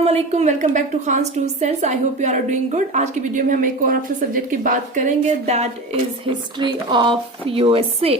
अस्सलाम वालेकुम, welcome back to Khan's two sense. I hope you are doing good. आज की वीडियो में हम एक और आपके सब्जेक्ट की बात करेंगे, that is history of USA.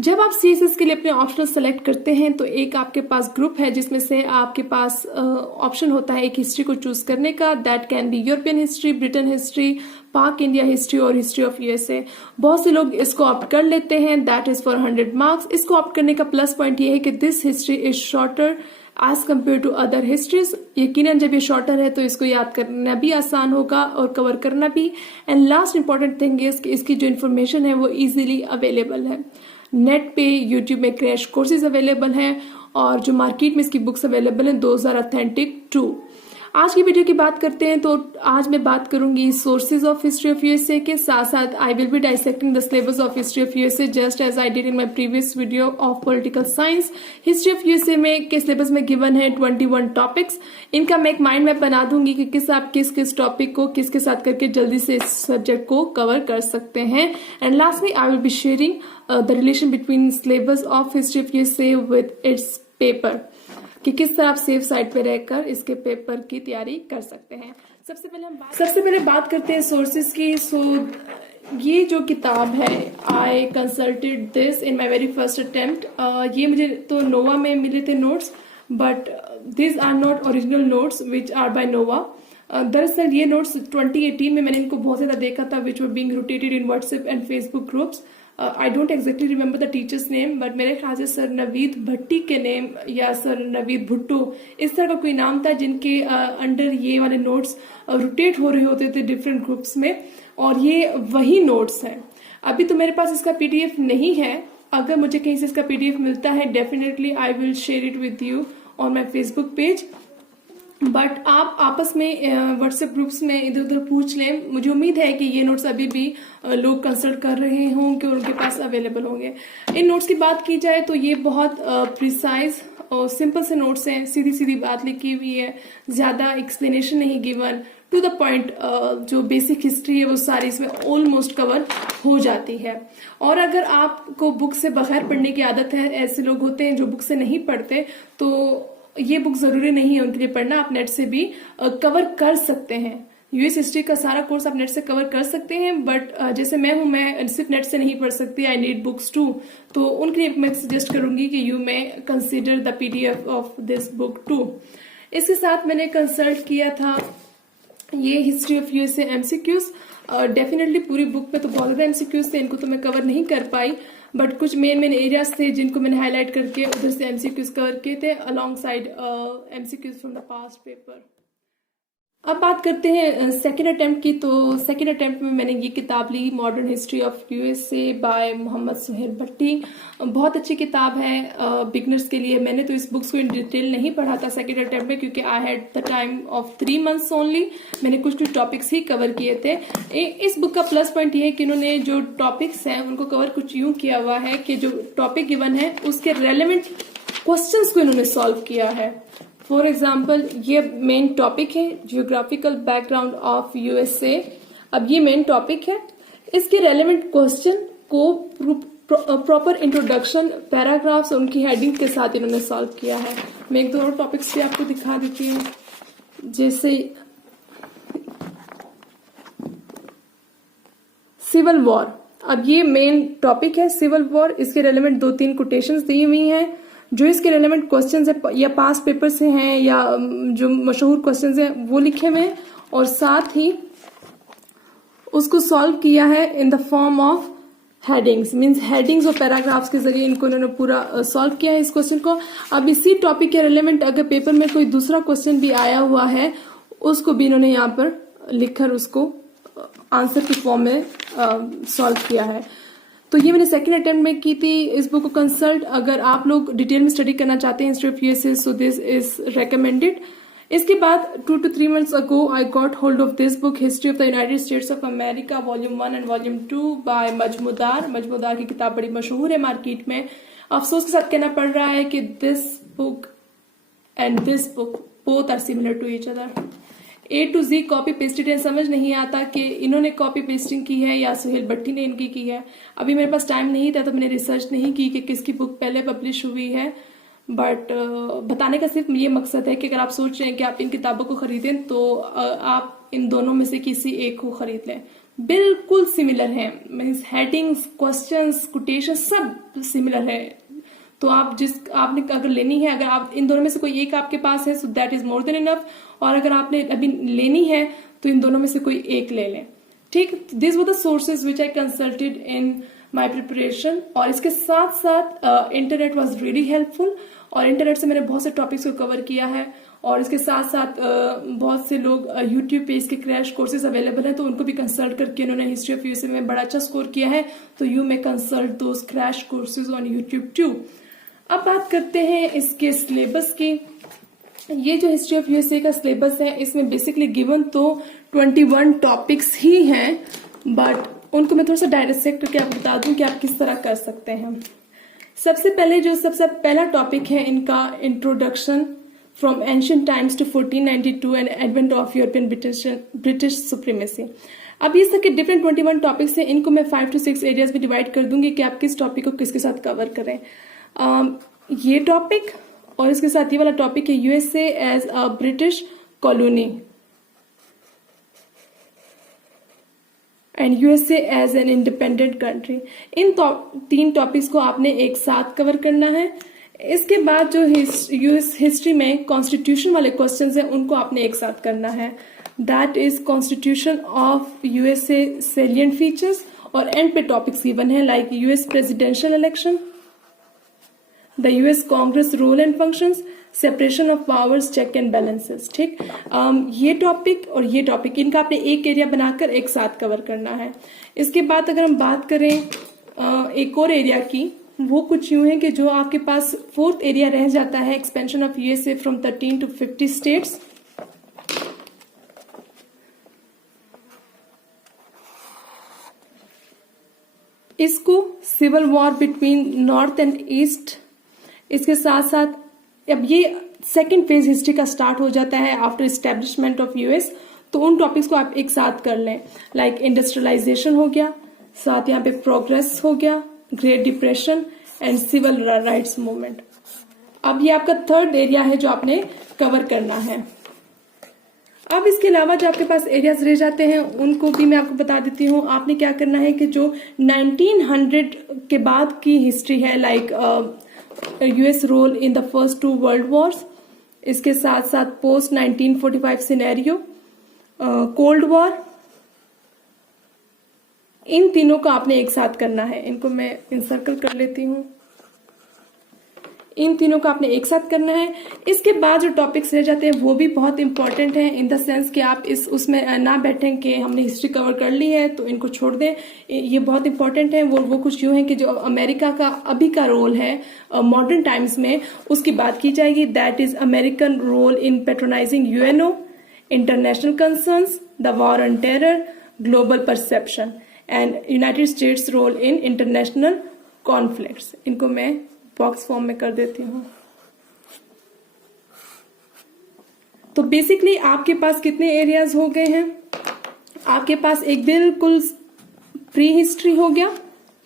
जब आप सीएसएस के लिए अपने ऑप्शनल सेलेक्ट करते हैं तो एक आपके पास ग्रुप है जिसमें से आपके पास ऑप्शन होता है एक हिस्ट्री को चूज करने का। That can be European history, Britain history, Pak India history और हिस्ट्री ऑफ यूएसए। बहुत से लोग इसको ऑप्ट कर लेते हैं, दैट इज फॉर 100 मार्क्स। इसको ऑप्ट करने का प्लस पॉइंट ये है कि this history is shorter as compare to other histories. यकीनन जब ये शॉर्टर है तो इसको याद करना भी आसान होगा और कवर करना भी। And last important thing is कि इसकी जो इन्फॉर्मेशन है वो इजीली अवेलेबल है। नेट पे यूट्यूब में क्रैश कोर्सेज अवेलेबल हैं और जो मार्केट में इसकी बुक्स अवेलेबल हैं, दोज आर ऑथेंटिक टू। आज की वीडियो की बात करते हैं तो आज मैं बात करूंगी sources of history of USA के साथ साथ I will be dissecting the syllabus of history of USA just as I did in my previous video of political science. History of USA में के सिलेबस में गिवन है 21 topics. इनका मैं एक माइंड मैप बना दूंगी कि आप किस टॉपिक को किसके साथ करके जल्दी से इस सब्जेक्ट को कवर कर सकते हैं। And lastly I will be sharing the relation between syllabus of history of USA with its paper, कि किस तरह आप सेफ साइड पे रहकर इसके पेपर की तैयारी कर सकते हैं। सबसे पहले बात करते हैं सोर्सेज की। ये जो किताब है, I consulted this in my very first attempt. ये मुझे तो नोवा में मिले थे notes, but this are not original notes which are by Nova. दरअसल ये नोट्स 2018 में मैंने इनको बहुत ज्यादा देखा था, which were being rotated in WhatsApp and Facebook groups. I don't exactly remember the teacher's name, but मेरे ख्याल से सर नवीद भट्टी के नेम या सर नवीद भुट्टो इस तरह का कोई नाम था जिनके अंडर ये वाले नोट्स रोटेट हो रहे होते थे डिफरेंट ग्रुप्स में, और ये वही नोट्स हैं। अभी तो मेरे पास इसका पीडीएफ नहीं है। अगर मुझे कहीं से इसका पीडीएफ मिलता है definitely I will share it with you on my Facebook page. But आप आपस में व्हाट्सएप ग्रुप्स में इधर उधर पूछ लें। मुझे उम्मीद है कि ये नोट्स अभी भी लोग कंसल्ट कर रहे होंगे और उनके पास अवेलेबल होंगे। इन नोट्स की बात की जाए तो ये बहुत प्रिसाइज और सिंपल से नोट्स हैं, सीधी सीधी बात लिखी हुई है, ज्यादा एक्सप्लेनेशन नहीं गिवन, टू द पॉइंट। जो बेसिक हिस्ट्री है वो सारी इसमें ऑलमोस्ट कवर हो जाती है। और अगर आपको बुक से बगैर पढ़ने की आदत है, ऐसे लोग होते हैं जो बुक से नहीं पढ़ते, तो ये बुक जरूरी नहीं है उनके लिए पढ़ना, आप नेट से भी कवर कर सकते हैं। यूएस हिस्ट्री का सारा कोर्स आप नेट से कवर कर सकते हैं, बट जैसे मैं सिर्फ नेट से नहीं पढ़ सकती, आई नीड बुक्स टू, तो उनके लिए मैं सजेस्ट करूंगी कि you may consider the PDF of this book too. इसके साथ मैंने कंसल्ट किया था ये history of USA MCQs. Definitely पूरी बुक में तो बहुत ज्यादा एमसीक्यूज थे, इनको तो मैं कवर नहीं कर पाई, बट कुछ मेन एरियाज थे जिनको मैंने हाईलाइट करके उधर से एमसीक्यूज कवर किए थे along side MCQs from the past paper. अब बात करते हैं सेकेंड अटेम्प्ट की। तो सेकेंड अटेम्प्ट में मैंने ये किताब ली, modern history of USA by Mohammad Suhail Bhatti. बहुत अच्छी किताब है बिगनर्स के लिए। मैंने तो इस बुक्स को इन डिटेल नहीं पढ़ा था सेकेंड अटेम्प्ट में, क्योंकि I had the time of 3 months only. मैंने कुछ टॉपिक्स ही कवर किए थे। इस बुक का प्लस पॉइंट ये है कि इन्होंने जो टॉपिक्स हैं उनको कवर कुछ यूं किया हुआ है कि जो टॉपिक गिवन है उसके रेलेवेंट क्वेश्चंस को इन्होंने सॉल्व किया है। फॉर एग्जाम्पल, ये मेन टॉपिक है जियोग्राफिकल बैकग्राउंड ऑफ यूएसए। अब ये मेन टॉपिक है, इसके रेलेवेंट क्वेश्चन को प्रॉपर इंट्रोडक्शन, पैराग्राफ्स और उनकी हेडिंग के साथ इन्होंने सॉल्व किया है। मैं एक दो और टॉपिक्स भी आपको दिखा देती हूँ, जैसे सिविल वॉर। अब ये मेन टॉपिक है सिविल वॉर। इसके रेलेवेंट 2-3 कोटेशंस दी हुई हैं जो इसके रेलेवेंट क्वेश्चंस है, या पास्ट पेपर से हैं या जो मशहूर क्वेश्चंस हैं वो लिखे हुए हैं, और साथ ही उसको सॉल्व किया है in the form of headings, means headings और पैराग्राफ्स के जरिए इनको इन्होंने पूरा सॉल्व किया है इस क्वेश्चन को। अब इसी टॉपिक के रेलेवेंट अगर पेपर में कोई दूसरा क्वेश्चन भी आया हुआ है उसको भी इन्होंने यहाँ पर लिखकर उसको आंसर के फॉर्म में सॉल्व किया है। तो ये मैंने सेकंड अटेम्प्ट में की थी इस बुक को कंसल्ट। अगर आप लोग डिटेल में स्टडी करना चाहते हैं history of USA, so this is recommended. इसके बाद 2 to 3 months ago I got hold of this book, history of the United States of America volume 1 and volume 2 by Majumdar. Majumdar की किताब बड़ी मशहूर है मार्केट में। अफसोस के साथ कहना पड़ रहा है कि this book and this book both are similar to each other. A to Z copy pasted है, समझ नहीं आता कि इन्होंने कॉपी पेस्टिंग की है या सुहेल भट्टी ने इनकी की है। अभी मेरे पास टाइम नहीं था तो मैंने रिसर्च नहीं की कि किसकी बुक पहले पब्लिश हुई है, बट बताने का सिर्फ ये मकसद है कि अगर आप सोच रहे हैं कि आप इन किताबों को खरीदें तो आप इन दोनों में से किसी एक को खरीद लें। बिल्कुल सिमिलर है, मीन्स हेडिंग्स, क्वेश्चंस, कोटेशन सब सिमिलर है। तो आपने अगर लेनी है, अगर आप इन दोनों में से कोई एक आपके पास है so that is more than enough, और अगर आपने अभी लेनी है तो इन दोनों में से कोई एक ले लें। ठीक, this were the sources which I consulted in my preparation. और इसके साथ साथ इंटरनेट वॉज रियली हेल्पफुल, और इंटरनेट से मैंने बहुत से टॉपिक्स को कवर किया है। और इसके साथ साथ बहुत से लोग यूट्यूब पे इसके क्रैश कोर्सेज अवेलेबल हैं, तो उनको भी कंसल्ट करके उन्होंने हिस्ट्री ऑफ यूएसए में बड़ा अच्छा स्कोर किया है। तो you may consult those crash courses on YouTube too. अब बात करते हैं इसके सिलेबस की। ये जो हिस्ट्री ऑफ यूएसए का सिलेबस है, इसमें बेसिकली गिवन तो 21 टॉपिक्स ही हैं, बट उनको मैं थोड़ा सा डायरेक्ट करके आपको बता दूं कि आप किस तरह कर सकते हैं। सबसे पहला टॉपिक है इनका introduction from ancient times to 1492 and advent of European British supremacy. अब ये सबके डिफरेंट 21 टॉपिक्स हैं, इनको मैं 5 to 6 एरियाज में डिवाइड कर दूंगी कि आप किस टॉपिक को किसके साथ कवर करें। ये टॉपिक और इसके साथ ये वाला टॉपिक है USA as a British colony and USA as an independent country. इन 3 टॉपिक्स को आपने एक साथ कवर करना है। इसके बाद जो यूएस हिस्ट्री में कॉन्स्टिट्यूशन वाले क्वेश्चंस हैं उनको आपने एक साथ करना है। That is constitution of USA salient features, और एंड पे टॉपिक्स गिवन है like US presidential election, the US Congress role and functions, separation of powers, check and balances. ठीक, ये टॉपिक और ये टॉपिक इनका आपने एक एरिया बनाकर एक साथ कवर करना है। इसके बाद अगर हम बात करें एक और एरिया की, वो कुछ यूं है कि जो आपके पास 4th एरिया रह जाता है, expansion of USA from 13 to 50 states. इसको civil war between north and east, इसके साथ साथ अब ये सेकेंड फेज हिस्ट्री का स्टार्ट हो जाता है आफ्टर एस्टेब्लिशमेंट ऑफ यूएस। तो उन टॉपिक्स को आप एक साथ कर लें, लाइक इंडस्ट्रियलाइजेशन हो गया, साथ यहाँ पे प्रोग्रेस हो गया, great depression and civil rights movement. अब ये आपका 3rd एरिया है जो आपने कवर करना है। अब इसके अलावा जो आपके पास एरियाज रह जाते हैं उनको भी मैं आपको बता देती हूँ। आपने क्या करना है कि जो 1900 के बाद की हिस्ट्री है, like US role in the first 2 world wars, इसके साथ साथ पोस्ट 1945 सिनेरियो, कोल्ड वॉर, इन तीनों को आपने एक साथ करना है। इनको मैं इंसर्कल कर लेती हूँ। इन तीनों को आपने एक साथ करना है। इसके बाद जो टॉपिक्स रह जाते हैं वो भी बहुत इंपॉर्टेंट हैं, इन द सेंस कि आप उसमें ना बैठें कि हमने हिस्ट्री कवर कर ली है तो इनको छोड़ दें। ये बहुत इंपॉर्टेंट है। वो कुछ यूं है कि जो अमेरिका का अभी का रोल है मॉडर्न टाइम्स में, उसकी बात की जाएगी। That is American role in patronizing UNO, international concerns, the war on terror, global perception and United States role in international conflicts. इनको मैं बॉक्स फॉर्म में कर देती हूँ। तो बेसिकली आपके पास कितने एरियाज हो गए हैं? आपके पास एक बिल्कुल प्री हिस्ट्री हो गया,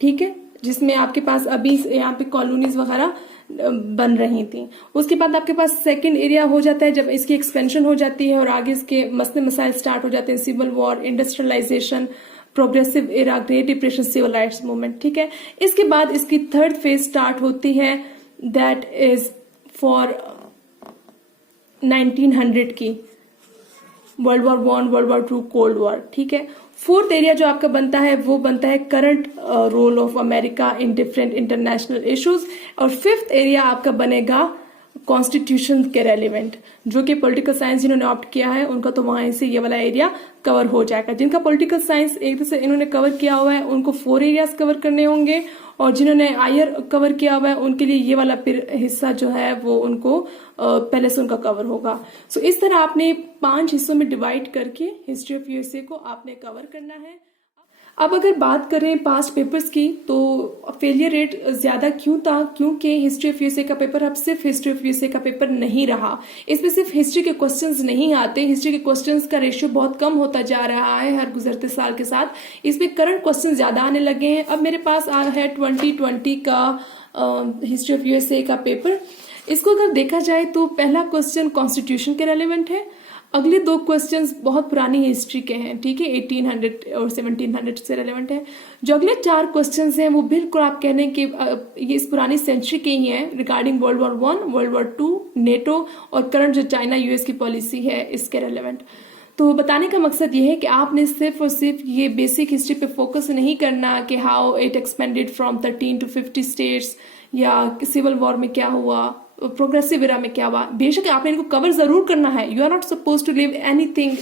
ठीक है, जिसमें आपके पास अभी यहाँ पे कॉलोनीज वगैरह बन रही थी। उसके बाद आपके पास सेकंड एरिया हो जाता है जब इसकी एक्सपेंशन हो जाती है और आगे इसके मसले मसाइल स्टार्ट हो जाते हैं, civil war, industrialisation, progressive era, great depression, civil rights movement, ठीक है। इसके बाद इसकी 3rd फेज स्टार्ट होती है, दैट इज फॉर 1900 की, world war 1, world war 2, cold war, ठीक है। 4th एरिया जो आपका बनता है वो बनता है current role of America in different international issues, और 5th एरिया आपका बनेगा कॉन्स्टिट्यूशन के रेलिवेंट। जो कि पॉलिटिकल साइंस जिन्होंने ऑप्ट किया है उनका तो वहां से ये वाला एरिया कवर हो जाएगा। जिनका पॉलिटिकल साइंस एक से इन्होंने कवर किया हुआ है उनको 4 एरियाज कवर करने होंगे, और जिन्होंने आयर कवर किया हुआ है उनके लिए ये वाला हिस्सा जो है वो उनको पहले से उनका कवर होगा। सो इस तरह आपने 5 हिस्सों में डिवाइड करके हिस्ट्री ऑफ यूएसए को आपने कवर करना है। अब अगर बात करें पास्ट पेपर्स की, तो फेलियर रेट ज्यादा क्यों था? क्योंकि हिस्ट्री ऑफ यूएसए का पेपर अब सिर्फ हिस्ट्री ऑफ यूएसए का पेपर नहीं रहा। इसमें सिर्फ हिस्ट्री के क्वेश्चंस नहीं आते, हिस्ट्री के क्वेश्चंस का रेशियो बहुत कम होता जा रहा है हर गुजरते साल के साथ। इसमें करंट क्वेश्चन ज्यादा आने लगे हैं। अब मेरे पास आ है 2020 का हिस्ट्री ऑफ यूएसए का पेपर। इसको अगर देखा जाए तो पहला क्वेश्चन कॉन्स्टिट्यूशन के रेलेवेंट है, अगले 2 क्वेश्चंस बहुत पुरानी हिस्ट्री के हैं, ठीक है, 1800 और 1700 से रेलेवेंट है। जो अगले 4 क्वेश्चंस हैं वो बिल्कुल आप कह लें कि ये इस पुरानी सेंचुरी के ही हैं, regarding world war 1, world war 2, NATO और करंट जो चाइना यूएस की पॉलिसी है इसके रेलेवेंट। तो बताने का मकसद ये है कि आपने सिर्फ और सिर्फ ये बेसिक हिस्ट्री पे फोकस नहीं करना कि how it expanded from 13 to 50 states या सिविल वॉर में क्या हुआ, प्रोग्रेसिव एरा में क्या हुआ। बेशक आपने इनको कवर जरूर करना है, you are not suppose to leave anything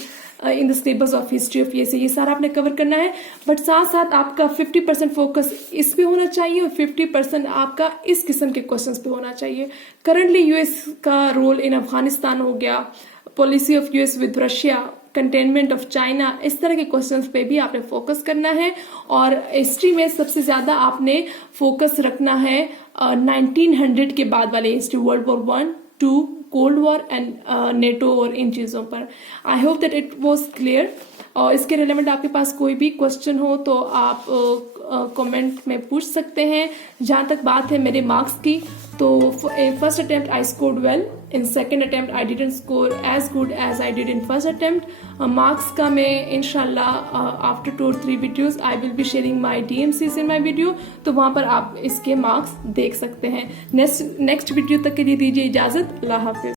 in the syllabus of history of ये सारा आपने कवर करना है, बट साथ साथ आपका 50% फोकस इस पे होना चाहिए और 50% आपका इस किस्म के क्वेश्चंस पे होना चाहिए। करंटली यूएस का रोल इन अफगानिस्तान हो गया, policy of US with Russia, containment of China, इस तरह के क्वेश्चंस पे भी आपने फोकस करना है। और हिस्ट्री में सबसे ज्यादा आपने फोकस रखना है 1900 के बाद वाले history, world war 1, 2, cold war and NATO और इन चीजों पर। I hope that it was clear. और इसके रिलेवेंट आपके पास कोई भी क्वेश्चन हो तो आप कमेंट में पूछ सकते हैं। जहां तक बात है मेरे मार्क्स की, तो first attempt I scored well, in second attempt I didn't score as good as I did in first attempt. Marks का मैं इंशाल्लाह after 2 or 3 videos I will be sharing my DMCs in my video, तो वहां पर आप इसके marks देख सकते हैं। नेक्स्ट वीडियो तक के लिए दीजिए इजाजत। अल्लाह हाफिज।